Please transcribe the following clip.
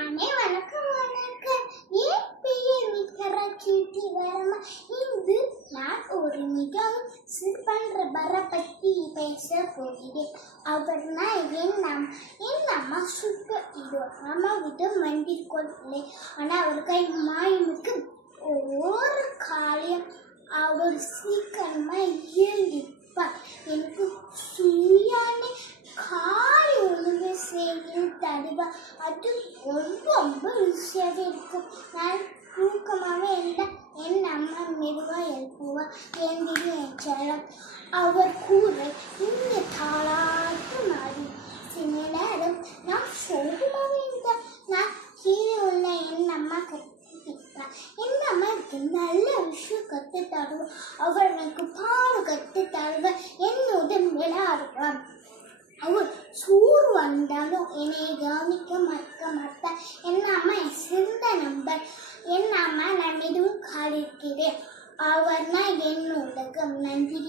அண்ணே வணக்கம் வணக்கம். ஏன் பெயர் நிக்கராக்கிட்டி வரமா? இது நான் ஒரு மிகவும் சிறப்பான பற்றி பேச போகிறேன். அவர்னா என் அம்மா சூப்பர் ஹீரோ. அம்மா விட மண்டிக்கொள்ளே. ஆனால் அவர் கை மாயனுக்கு ஒவ்வொரு காலையும் அவர் சீக்கிரமாக இயங்கிப்பார். எனக்கு சுயான காலை உணவு செய்து தருவா. அது ரொம்ப ரொம்ப ருசியாகவே இருக்கும். நான் தூக்கமாகவே இருந்தால் என் அம்மா மெதுவாக எழுப்புவா. எழுந்திரி என் செல்லம். அவர் கூரை இந்த தாளாட்டு மாறி. சில நேரம் நான் சோகமாக இருந்தால் நான் கீழே உள்ள என் அம்மா கற்றுக்கிட்டான். என் அம்மா எனக்கு நல்ல விஷயம் கற்று தருவான். அவர் எனக்கு பாடம் கற்று தருவான். என்னுடன் விளையாடுவான். அவர் சூடு வந்தாலும் என்னை கவனிக்க மாட்டார். என் அம்மா என் சிறந்த நண்பர். என் அம்மா நான் எதுவும் காலிருக்கிறேன். அவர்னா என் உலகம். நன்றி.